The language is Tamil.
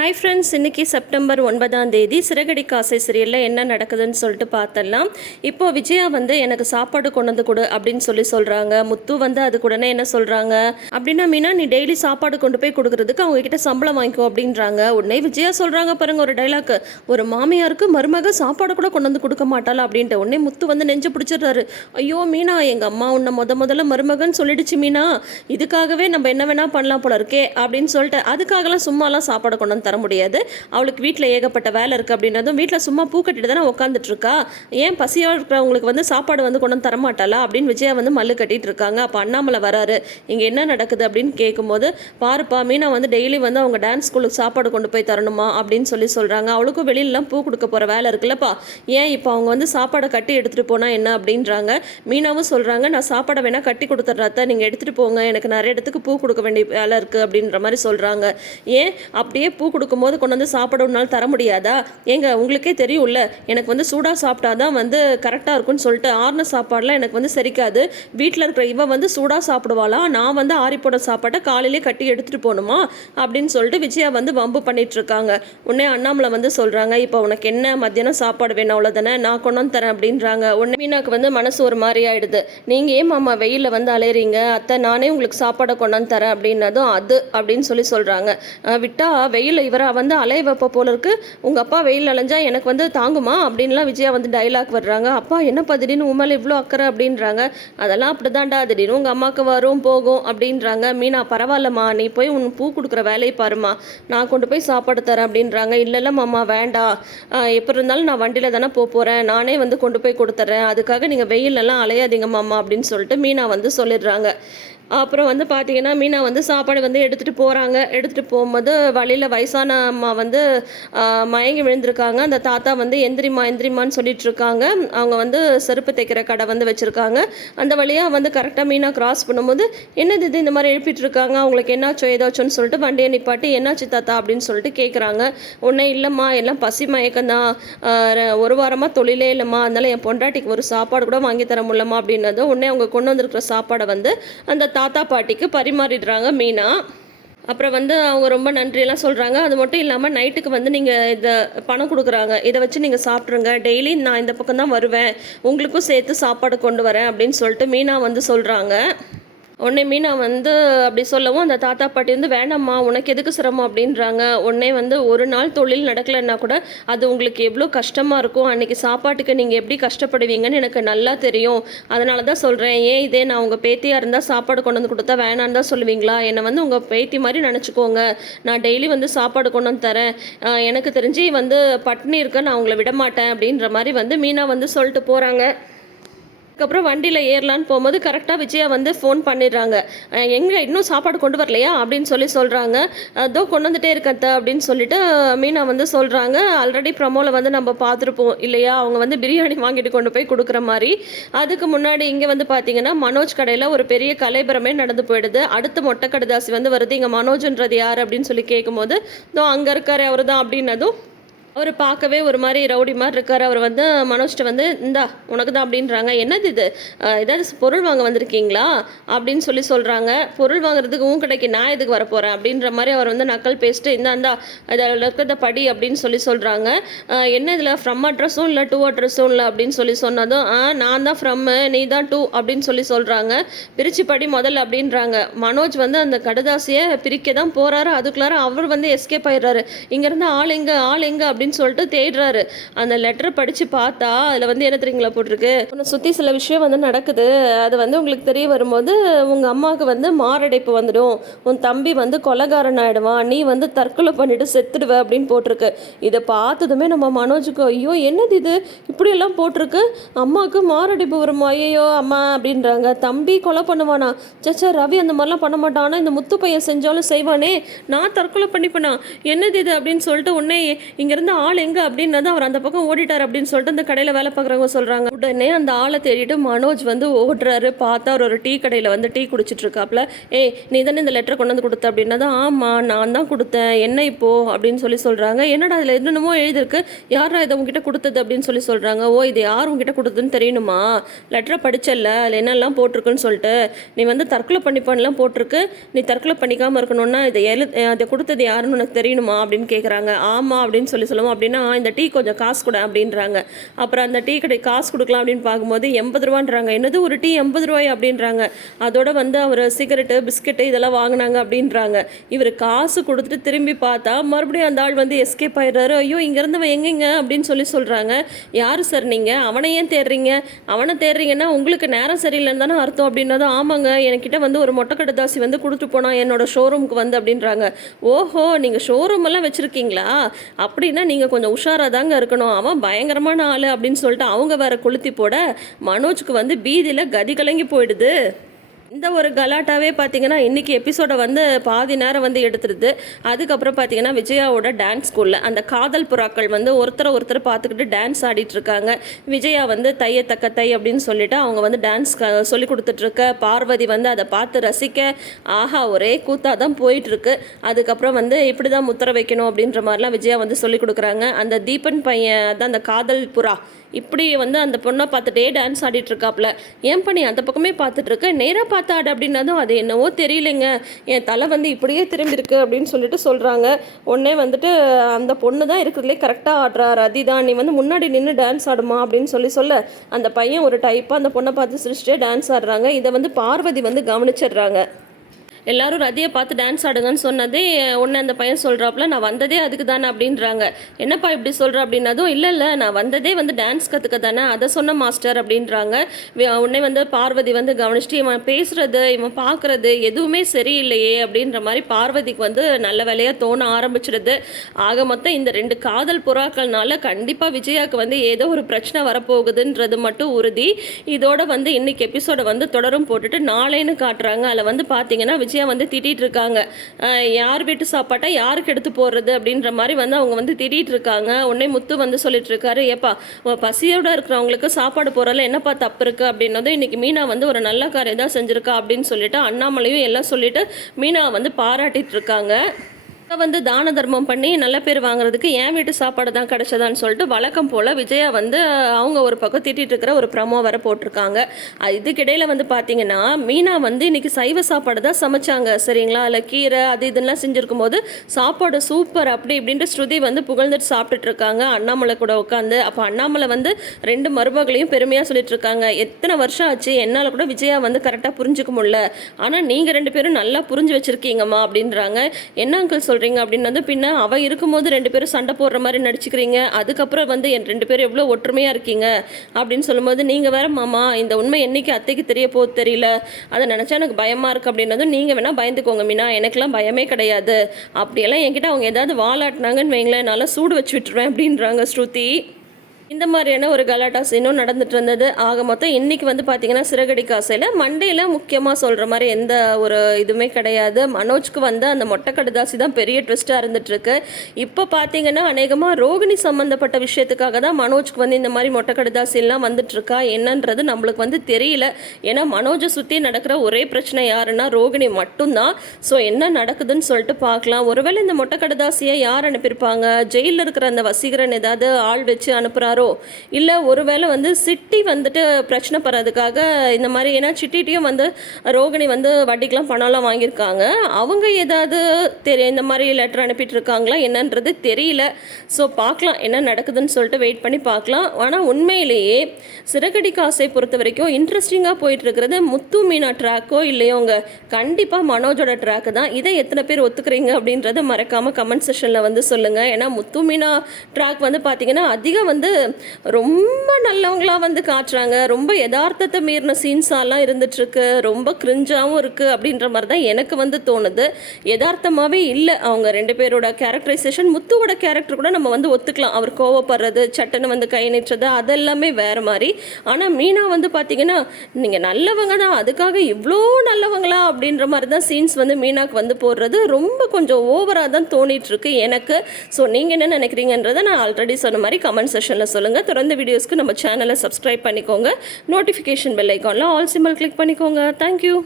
ஹாய் ஃப்ரெண்ட்ஸ், இன்றைக்கி செப்டம்பர் 9ஆம் தேதி சிறகடிக்க ஆசை சீரியலில் என்ன நடக்குதுன்னு சொல்லிட்டு பார்த்தலாம். இப்போது விஜயா வந்து எனக்கு சாப்பாடு கொண்டு வந்து கொடு அப்படின்னு சொல்கிறாங்க. முத்து வந்து அது கூடனே என்ன சொல்கிறாங்க அப்படின்னா, மீனா நீ டெய்லி சாப்பாடு கொண்டு போய் கொடுக்குறதுக்கு அவங்ககிட்ட சம்பளம் வாங்கிக்கோ அப்படின்றாங்க. உடனே விஜயா சொல்கிறாங்க பாருங்க ஒரு டைலாக், ஒரு மாமியாருக்கு மருமக சாப்பாடு கூட கொண்டு வந்து கொடுக்க மாட்டாளா அப்படின்ட்டு. உடனே முத்து வந்து நெஞ்சு பிடிச்சிடுறாரு. ஐயோ மீனா, எங்கள் அம்மா உன்னை முதல்ல மருமகன்னு சொல்லிடுச்சு மீனா, இதுக்காகவே நம்ம என்ன வேணால் பண்ணலாம் போல இருக்கே அப்படின்னு சொல்லிட்டு அதுக்காகலாம் சும்மாலாம் சாப்பாடு கொண்டு தர முடியாது. அவளுக்கு வீட்டில் ஏகப்பட்ட வேலை இருக்குது அப்படின்றதும், வீட்டில் சும்மா பூ கட்டிட்டு தானே உட்காந்துட்டு இருக்கா, ஏன் பசியாக இருக்கிறவங்களுக்கு வந்து சாப்பாடு வந்து கொண்டு தரமாட்டாளா அப்படின்னு விஜயா வந்து மல்லு கட்டிட்டு இருக்காங்க. அப்போ அண்ணாமலை வராரு. இங்கே என்ன நடக்குது அப்படின்னு கேட்கும்போது, பாருப்பா மீனா வந்து டெய்லி வந்து அவங்க டான்ஸ் ஸ்கூலுக்கு சாப்பாடு கொண்டு போய் தரணுமா அப்படின்னு சொல்கிறாங்க. அவளுக்கும் வெளியிலலாம் பூ கொடுக்க போகிற வேலை இருக்குல்லப்பா, ஏன் இப்போ அவங்க வந்து சாப்பாடை கட்டி எடுத்துகிட்டு போனால் என்ன அப்படின்றாங்க. மீனாவும் சொல்கிறாங்க, நான் சாப்பாடை வேணால் கட்டி கொடுத்துட்றத நீங்கள் எடுத்துகிட்டு போங்க, எனக்கு நிறைய இடத்துக்கு பூ கொடுக்க வேண்டிய வேலை இருக்குது அப்படின்ற மாதிரி சொல்கிறாங்க. ஏன் அப்படியே பூ கொடுக்கும்போது கொண்டு வந்து சாப்பாடு ஒன்றால் தர முடியாதா? ஏங்க உங்களுக்கே தெரியும்ல, எனக்கு வந்து சூடாக சாப்பிட்டா தான் வந்து கரெக்டாக இருக்கும்னு சொல்லிட்டு ஆறுன சாப்பாடுலாம் எனக்கு வந்து செரிக்காது. வீட்டில் இருக்கிற இவ வந்து சூடாக சாப்பிடுவாளா, நான் வந்து ஆறிப்போட சாப்பாட்டை காலையிலே கட்டி எடுத்துகிட்டு போகணுமா அப்படின்னு சொல்லிட்டு விஜயா வந்து வம்பு பண்ணிட்டு இருக்காங்க. உடனே அண்ணாமலை வந்து சொல்கிறாங்க, இப்போ உனக்கு என்ன மத்தியானம் சாப்பாடு வேணும் அவ்வளோதானே, நான் கொண்டு வந்து தரேன் அப்படின்றாங்க. உடனே மீனாக்கு வந்து மனசு ஒரு மாதிரி ஆயிடுது. நீங்கள் ஏன் மாமா வெயிலில் வந்து அலையிறீங்க, அத்தை நானே உங்களுக்கு சாப்பாடை கொண்டாந்து தரேன் அப்படின்னதும் அது அப்படின்னு சொல்கிறாங்க. விட்டா வெயில் இவரை வந்து அலைய வைப்ப போல இருக்கு, உங்கள் அப்பா வெயில் அலைஞ்சா எனக்கு வந்து தாங்குமா அப்படின்லாம் விஜயா வந்து டைலாக் வர்றாங்க. அப்பா என்னப்பா திடீர்னு உண்மையில இவ்வளோ அக்கறை அப்படின்றாங்க. அதெல்லாம் அப்படிதான்டா, திடீர்னு உங்கள் அம்மாவுக்கு வரும் போகும் அப்படின்றாங்க. மீனா பரவாயில்லம்மா, நீ போய் உன் பூ கொடுக்குற வேலையை பாருமா, நான் கொண்டு போய் சாப்பாடு தரேன் அப்படின்றாங்க. இல்லைல்ல மாமா வேண்டாம், எப்போ இருந்தாலும் நான் வண்டியில் தானே போகிறேன், நானே வந்து கொண்டு போய் கொடுத்துட்றேன், அதுக்காக நீங்கள் வெயிலெல்லாம் அலையாதீங்க மாமா அப்படின்னு சொல்லிட்டு மீனா வந்து சொல்லிடுறாங்க. அப்புறம் வந்து பார்த்தீங்கன்னா மீனா வந்து சாப்பாடு வந்து எடுத்துகிட்டு போகிறாங்க. எடுத்துகிட்டு போகும்போது வழியில் வயசான அம்மா வந்து மயங்கி விழுந்திருக்காங்க. அந்த தாத்தா வந்து எந்திரிமா எந்திரிமான்னு சொல்லிட்டு இருக்காங்க. அவங்க வந்து செருப்பு தைக்கிற கடை வந்து வச்சுருக்காங்க. அந்த வழியாக வந்து கரெக்டாக மீனா கிராஸ் பண்ணும்போது, என்னது இது இந்த மாதிரி எழுப்பிட்டு இருக்காங்க, அவங்களுக்கு என்னாச்சோ ஏதாச்சோன்னு சொல்லிட்டு வண்டியை நிப்பாட்டி, என்னாச்சு தாத்தா அப்படின்னு சொல்லிட்டு கேட்குறாங்க. உடனே இல்லைம்மா எல்லாம் பசி மயக்கம்தான், ஒரு வாரமாக தொழிலே இல்லைம்மா, அதனால என் பொண்டாட்டிக்கு ஒரு சாப்பாடு கூட வாங்கி தர முடியலம்மா அப்படின்னதும், உடனே அவங்க கொண்டு வந்திருக்கிற சாப்பாடை வந்து அந்த தாத்தா பாட்டிக்கு பரிமாறிடுறாங்க மீனா. அப்புறம் வந்து அவங்க ரொம்ப நன்றியெல்லாம் சொல்கிறாங்க. அது மட்டும் இல்லாமல் நைட்டுக்கு வந்து நீங்கள் இதை பணம் கொடுக்குறாங்க, இதை வச்சு நீங்கள் சாப்பிட்ருங்க, டெய்லி நான் இந்த பக்கம் தான் வருவேன், உங்களுக்கும் சேர்த்து சாப்பாடு கொண்டு வரேன் அப்படின்னு சொல்லிட்டு மீனா வந்து சொல்கிறாங்க. உடனே மீனா வந்து அப்படி சொல்லவும் அந்த தாத்தா பாட்டி வந்து வேணாம்மா உனக்கு எதுக்கு சிரமம் அப்படின்றாங்க. உடனே வந்து ஒரு நாள் தொழில் நடக்கலைன்னா கூட அது உங்களுக்கு எவ்வளோ கஷ்டமாக இருக்கும், அன்றைக்கி சாப்பாட்டுக்கு நீங்கள் எப்படி கஷ்டப்படுவீங்கன்னு எனக்கு நல்லா தெரியும், அதனால தான் சொல்கிறேன். ஏன் இதே நான் உங்கள் பேத்தியாக இருந்தால் சாப்பாடு கொண்டு வந்து கொடுத்தா வேணான்னு தான் சொல்லுவீங்களா, என்னை வந்து உங்கள் பேத்தி மாதிரி நினச்சிக்கோங்க, நான் டெய்லி வந்து சாப்பாடு கொண்டு வந்து தரேன், எனக்கு தெரிஞ்சு வந்து பட்னி இருக்க நான் உங்களை விட மாட்டேன் அப்படின்ற மாதிரி வந்து மீனா வந்து சொல்லிட்டு போகிறாங்க. அதுக்கப்புறம் வண்டியில் ஏறலான்னு போகும்போது கரெக்டாக விஜயா வந்து ஃபோன் பண்ணிடுறாங்க. எங்கே இன்னும் சாப்பாடு கொண்டு வரலையா அப்படின்னு சொல்கிறாங்க. அதோ கொண்டு வந்துட்டே இருக்கத்த அப்படின்னு சொல்லிட்டு மீனா வந்து சொல்கிறாங்க. ஆல்ரெடி ப்ரமோவில் வந்து நம்ம பார்த்துருப்போம் இல்லையா, அவங்க வந்து பிரியாணி வாங்கிட்டு கொண்டு போய் கொடுக்குற மாதிரி. அதுக்கு முன்னாடி இங்கே வந்து பார்த்தீங்கன்னா மனோஜ் கடையில் ஒரு பெரிய கலைபுரமே நடந்து போயிடுது. அடுத்து மொட்டை கடுதாசி வந்து வருது. இங்கே மனோஜ்ன்றது யார் அப்படின்னு சொல்லி கேட்கும்போது, இதோ அங்கே இருக்காரு அவர் தான் அப்படின்னதும், அவர் பார்க்கவே ஒரு மாதிரி ரவுடி மாதிரி இருக்கார். அவர் வந்து மனோஜ்ட்ட வந்து இந்தா உனக்கு தான் அப்படின்றாங்க. என்னது இது, ஏதாவது பொருள் வாங்க வந்திருக்கீங்களா அப்படின்னு சொல்கிறாங்க. பொருள் வாங்குறதுக்கு உன் கடைக்கு நான் எதுக்கு வர போகிறேன் அப்படின்ற மாதிரி அவர் வந்து நக்கல் பேசிட்டு இந்தா இதில் இருக்கிறத படி அப்படின்னு சொல்கிறாங்க. என்ன இதில் ஃப்ரம் அட்ரஸும் இல்லை டூ அட்ரஸும் இல்லை அப்படின்னு சொன்னதும், நான் தான் ஃப்ரம்மு நீ தான் டூ அப்படின்னு சொல்கிறாங்க. பிரித்து படி முதல்ல அப்படின்றாங்க. மனோஜ் வந்து அந்த கடுதாசியை பிரிக்க தான் போகிறாரு. அதுக்குள்ளார அவர் வந்து எஸ்கேப் ஆயிடுறாரு. இங்கேருந்து ஆள் எங்கே அப்படின்னு சொல்லிட்டு தேடுறாரு. அந்த லெட்டரை படித்து பார்த்தா அதில் வந்து என்ன தெரியுங்களா போட்டிருக்கு, உன்னை சுற்றி சில விஷயம் வந்து நடக்குது, அது வந்து உங்களுக்கு தெரிய வரும்போது உங்கள் அம்மாவுக்கு வந்து மாரடைப்பு வந்துடும், உன் தம்பி வந்து கொலைகாரன் ஆகிடுவான், நீ வந்து தற்கொலை பண்ணிட்டு செத்துடுவ அப்படின்னு போட்டிருக்கு. இதை பார்த்ததுமே நம்ம மனோஜுக்கு ஐயோ என்னது இது இப்படியெல்லாம் போட்டிருக்கு, அம்மாவுக்கு மாரடைப்பு வருமா, ஐயோ அம்மா அப்படின்றாங்க. தம்பி கொலை பண்ணுவானா, சச்சா ரவி அந்த மாதிரிலாம் பண்ண மாட்டானா, இந்த முத்து பையன் செஞ்சாலும் செய்வானே, நான் தற்கொலை பண்ணிப்பேனா, என்னது இது அப்படின்னு சொல்லிட்டு உடனே இங்கேருந்து வந்து ஆள் எங்கே அப்படின்னது அவர் அந்த பக்கம் ஓடிட்டார் அப்படின்னு சொல்லிட்டு அந்த கடையில் வேலை பார்க்குறவங்க சொல்கிறாங்க. உடனே அந்த ஆளை தேடிட்டு மனோஜ் வந்து ஓடுறாரு. பார்த்தா அவர் ஒரு டீ கடையில் வந்து டீ குடிச்சிட்டு இருக்காப்புல. ஏய், நீ தானே இந்த லெட்டரை கொண்டு வந்து கொடுத்த அப்படின்னா தான், ஆமாம் நான் தான் கொடுத்தேன், என்ன இப்போ அப்படின்னு சொல்கிறாங்க. என்னடா அதில் என்னென்னமோ எழுதிருக்கு, யாரா இதை உங்ககிட்ட கொடுத்தது அப்படின்னு சொல்கிறாங்க. ஓ, இது யார் உங்ககிட்ட கொடுத்ததுன்னு தெரியணுமா? லெட்டரை படிச்சல்ல, அதில் என்னெல்லாம் போட்டிருக்குன்னு சொல்லிட்டு, நீ வந்து தற்கொலை பண்ணிப்பான்லாம் போட்டிருக்கு, நீ தற்கொலை பண்ணிக்காமல் இருக்கணும்னா அதை கொடுத்தது யாருன்னு உனக்கு தெரியணுமா அப்படின்னு கேட்குறாங்க. ஆமாம் அப்படின்னு சொல்லுவோம். அப்படின்னா இந்த டீ கொஞ்சம் காசு கொடு அப்படின்றாங்க. அப்புறம் அந்த டீ கடை காசு கொடுக்கலாம் அப்படின்னு பார்க்கும்போது 80 ரூபான்றாங்க. என்னது ஒரு டீ 80 ரூபாய் அப்படின்றாங்க. அதோட வந்து அவர் சிகரெட்டு பிஸ்கெட்டு இதெல்லாம் வாங்கினாங்க அப்படின்றாங்க. இவர் காசு கொடுத்துட்டு திரும்பி பார்த்தா மறுபடியும் அந்த ஆள் வந்து எஸ்கேப் ஆயிடுறாரு. ஐயோ, இங்கேருந்து எங்கெங்க அப்படின்னு சொல்கிறாங்க. யார் சார் நீங்கள்? அவனை ஏன் தேடுறீங்க? அவனை தேடுறீங்கன்னா உங்களுக்கு நேரம் சரியில்லைன்னு தானே அர்த்தம் அப்படின்னது. ஆமாங்க, என்கிட்ட வந்து ஒரு மொட்டை கடுதாசி வந்து கொடுத்துட்டு போனா என்னோட ஷோரூமுக்கு வந்து அப்படின்றாங்க. ஓஹோ, நீங்கள் ஷோரூம் எல்லாம் வச்சுருக்கீங்களா? அப்படின்னா நீங்கள் கொஞ்சம் உஷாராக தாங்க இருக்கணும், அவன் பயங்கரமான ஆள் அப்படின்னு சொல்லிட்டு அவங்க வேற கொளுத்தி போட மனோஜ்க்கு வந்து பீதியில் கதி கலங்கி போயிடுது. இந்த ஒரு கலாட்டாவே பார்த்தீங்கன்னா இன்றைக்கி எபிசோடை வந்து பாதி நேரம் வந்து எடுத்துருது. அதுக்கப்புறம் பார்த்தீங்கன்னா விஜயாவோட டான்ஸ் ஸ்கூலில் அந்த காதல் புறாக்கள் வந்து ஒருத்தரை பார்த்துக்கிட்டு டான்ஸ் ஆடிட்டுருக்காங்க. விஜயா வந்து தைய தக்க தை அப்படின்னு சொல்லிட்டு அவங்க வந்து டான்ஸ் சொல்லி கொடுத்துட்ருக்க. பார்வதி வந்து அதை பார்த்து ரசிக்க, ஆஹா ஒரே கூத்தாக தான் போயிட்டுருக்கு. அதுக்கப்புறம் வந்து இப்படி தான் முத்திர வைக்கணும் அப்படின்ற மாதிரிலாம் விஜயா வந்து சொல்லி கொடுக்குறாங்க. அந்த தீபன் பையன் தான் அந்த காதல் புறா இப்படி வந்து அந்த பொண்ணை பார்த்துட்டே டான்ஸ் ஆடிட்டுருக்காப்புல. ஏன் பண்ணி அந்த பக்கமே பார்த்துட்ருக்க, நேராக பார்த்து ஆடு அப்படின்னதும் அது என்னவோ தெரியலைங்க, என் தலை வந்து இப்படியே திரும்பியிருக்கு அப்படின்னு சொல்லிட்டு சொல்கிறாங்க. உடனே வந்துட்டு அந்த பொண்ணு தான் இருக்கிறதுலே கரெக்டாக ஆடுறா, ரதி தான், நீ வந்து முன்னாடி நின்று டான்ஸ் ஆடுமா அப்படின்னு சொல்ல அந்த பையன் ஒரு டைப்பாக அந்த பொண்ணை பார்த்து சிரிச்சிட்டே டான்ஸ் ஆடுறாங்க. இதை வந்து பார்வதி வந்து கவனிச்சிடுறாங்க. எல்லாரும் ரதியை பார்த்து டான்ஸ் ஆடுங்கன்னு சொன்னதே ஒன்று அந்த பையன் சொல்கிறாப்புல, நான் வந்ததே அதுக்கு தானே அப்படின்றாங்க. என்னப்பா இப்படி சொல்கிற அப்படின்னதும், இல்லை நான் வந்ததே வந்து டான்ஸ் கற்றுக்க தானே, அதை சொன்ன மாஸ்டர் அப்படின்றாங்க. உடனே வந்து பார்வதி வந்து கவனிச்சுட்டு, இவன் பேசுகிறது இவன் பார்க்குறது எதுவுமே சரியில்லையே அப்படின்ற மாதிரி பார்வதிக்கு வந்து நல்ல வேலையாக தோண ஆரம்பிச்சிடுது. ஆக மொத்தம் இந்த 2 காதல் புறாக்கள்னால கண்டிப்பாக விஜயாவுக்கு வந்து ஏதோ ஒரு பிரச்சனை வரப்போகுதுன்றது மட்டும் உறுதி. இதோட வந்து இன்னைக்கு எபிசோடை வந்து தொடரும் போட்டுட்டு நாளைன்னு காட்டுறாங்க. அதில் வந்து பார்த்தீங்கன்னா விஜயா வந்து திட்டிகிட்டு இருக்காங்க. யார் வீட்டு சாப்பாட்டை யாருக்கு எடுத்து போடுறது அப்படின்ற மாதிரி வந்து அவங்க வந்து திட்டிகிட்டு இருக்காங்க. உடனே முத்து வந்து சொல்லிட்டு இருக்காரு, ஏப்பா பசியோடு இருக்கிறவங்களுக்கு சாப்பாடு போகிறதுல என்னப்பா தப்பு இருக்குது அப்படின்னதும், இன்றைக்கி மீனா வந்து ஒரு நல்ல காரியம் தான் செஞ்சுருக்கா அப்படின்னு சொல்லிட்டு அண்ணாமலையும் எல்லாம் சொல்லிட்டு மீனா வந்து பாராட்டிட்டு இருக்காங்க. வந்து தான தர்மம் பண்ணி நல்ல பேர் வாங்குறதுக்கு என் வீட்டு சாப்பாடு தான் கிடைச்சதான்னு சொல்லிட்டு வழக்கம் போல் விஜயா வந்து அவங்க ஒரு பக்கம் திட்டிகிட்டு இருக்கிற ஒரு ப்ரமோ வர போட்டிருக்காங்க. இதுக்கிடையில் வந்து பார்த்தீங்கன்னா மீனா வந்து இன்றைக்கி சைவ சாப்பாடு தான் சமைச்சாங்க சரிங்களா. அதில் கீரை அது இதெல்லாம் செஞ்சுருக்கும் போது சாப்பாடு சூப்பர் அப்படி இப்படின்ட்டு ஸ்ருதி வந்து புகழ்ந்துட்டு சாப்பிட்டுட்டு இருக்காங்க அண்ணாமலை கூட உட்காந்து. அப்போ அண்ணாமலை வந்து 2 மருமகளையும் பெருமையாக சொல்லிட்டு இருக்காங்க. எத்தனை வருஷம் ஆச்சு, என்னால் கூட விஜயா வந்து கரெக்டாக புரிஞ்சுக்க முடியல, ஆனால் நீங்கள் 2 பேரும் நல்லா புரிஞ்சு வச்சுருக்கீங்கம்மா அப்படின்றாங்க. என்ன அங்கிள் சொல்கிறீங்க அப்படின்னது, பின்ன அவ இருக்கும்போது 2 பேரும் சண்டை போடுற மாதிரி நடிச்சுக்கிறீங்க, அதுக்கப்புறம் வந்து என் 2 பேரும் எவ்வளோ ஒற்றுமையாக இருக்கீங்க அப்படின்னு சொல்லும்போது, நீங்கள் வேற மாமா இந்த உண்மை என்னைக்கு அத்தைக்கு தெரிய போகுது தெரியல, அதை நினச்சா எனக்கு பயமாக இருக்குது அப்படின்னதும், நீங்கள் வேணால் பயந்துக்கோங்க மீனா, எனக்கெல்லாம் பயமே கிடையாது, அப்படியெல்லாம் என்கிட்ட அவங்க ஏதாவது வாலாட்டினாங்கன்னு வைங்களேன், என்னால் சூடு வச்சு விட்டுருவேன் அப்படின்றாங்க ஸ்ருதி. இந்த மாதிரியான ஒரு கலாட்டா சீனும் நடந்துட்டு இருந்தது. ஆக மொத்தம் இன்றைக்கி வந்து பார்த்திங்கன்னா சிறகடிக்க ஆசையில் மண்டேல முக்கியமாக சொல்கிற மாதிரி எந்த ஒரு இதுவுமே கிடையாது. மனோஜ்க்கு வந்து அந்த மொட்டை கடுதாசி தான் பெரிய ட்விஸ்ட்டாக இருந்துகிட்ருக்கு. இப்போ பார்த்திங்கன்னா அநேகமாக ரோகிணி சம்மந்தப்பட்ட விஷயத்துக்காக தான் மனோஜ்க்கு வந்து இந்த மாதிரி மொட்டை கடுதாசிலாம் வந்துட்டுருக்கா என்னன்றது நம்மளுக்கு வந்து தெரியல. ஏன்னா மனோஜை சுற்றி நடக்கிற ஒரே பிரச்சனை யாருன்னா ரோகிணி மட்டும்தான். ஸோ என்ன நடக்குதுன்னு சொல்லிட்டு பார்க்கலாம். ஒருவேளை இந்த மொட்டை கடுதாசியை யார் அனுப்பியிருப்பாங்க, ஜெயிலில் இருக்கிற அந்த வசீகரன் ஏதாவது ஆள் வச்சு அனுப்புகிறாரோ, இல்லை ஒருவேளை வந்து சிட்டி வந்துட்டு பிரச்சனை படுறதுக்காக இந்த மாதிரி, ஏன்னா சிட்டிட்டையும் வந்து ரோகிணி வந்து வட்டிக்கெலாம் பணம்லாம் வாங்கியிருக்காங்க, அவங்க ஏதாவது இந்த மாதிரி லெட்டர் அனுப்பிட்டு இருக்காங்களா என்னன்றது தெரியல. ஸோ பார்க்கலாம் என்ன நடக்குதுன்னு சொல்லிட்டு வெயிட் பண்ணி பார்க்கலாம். ஆனால் உண்மையிலேயே சிறகடிக்க ஆசை பொறுத்த வரைக்கும் இன்ட்ரெஸ்டிங்காக போயிட்டு இருக்கிறது முத்து மீனா ட்ராக்கோ இல்லையோங்க, கண்டிப்பாக மனோஜோட ட்ராக்கு தான். இதை எத்தனை பேர் ஒத்துக்கிறீங்க அப்படின்றத மறக்காமல் கமெண்ட் செஷனில் வந்து சொல்லுங்கள். ஏன்னா முத்து மீனா ட்ராக் வந்து பார்த்திங்கன்னா அதிகம் வந்து ரொம்ப நல்லவங்களா வந்து காட்டுறாங்க. ரொம்ப யதார்த்தத்தை மீறின சீன்ஸாலாம் இருந்துட்டுருக்கு. ரொம்ப கிரிஞ்சாகவும் இருக்குது அப்படின்ற மாதிரி தான் எனக்கு வந்து தோணுது. யதார்த்தமாகவே இல்லை அவங்க 2 பேரோட கேரக்டரைசேஷன். முத்துவோட கேரக்டர் கூட நம்ம வந்து ஒத்துக்கலாம். அவர் கோவப்படுறது, சட்டுன்னு வந்து கை நீட்டுறது அதெல்லாமே வேறு மாதிரி. ஆனால் மீனா வந்து பார்த்தீங்கன்னா, நீங்கள் நல்லவங்க தான், அதுக்காக இவ்வளோ நல்லவங்களா அப்படின்ற மாதிரி தான் சீன்ஸ் வந்து மீனாக்கு வந்து போடுறது ரொம்ப கொஞ்சம் ஓவராக தான் தோணிகிட்ருக்கு எனக்கு. ஸோ நீங்கள் என்ன நினைக்கிறீங்கன்றதை நான் ஆல்ரெடி சொன்ன மாதிரி கமெண்ட் செஷனில் சொல்லுங்கள். தொடர்ந்து வீடியோஸ்க்கு நம்ம சேனலை சப்ஸ்கிரைப் பண்ணிக்கோங்க. நோட்டிஃபிகேஷன் பெல் ஐக்கானில் ஆல் சிம்பிள் கிளிக் பண்ணிக்கோங்க. தேங்க்யூ.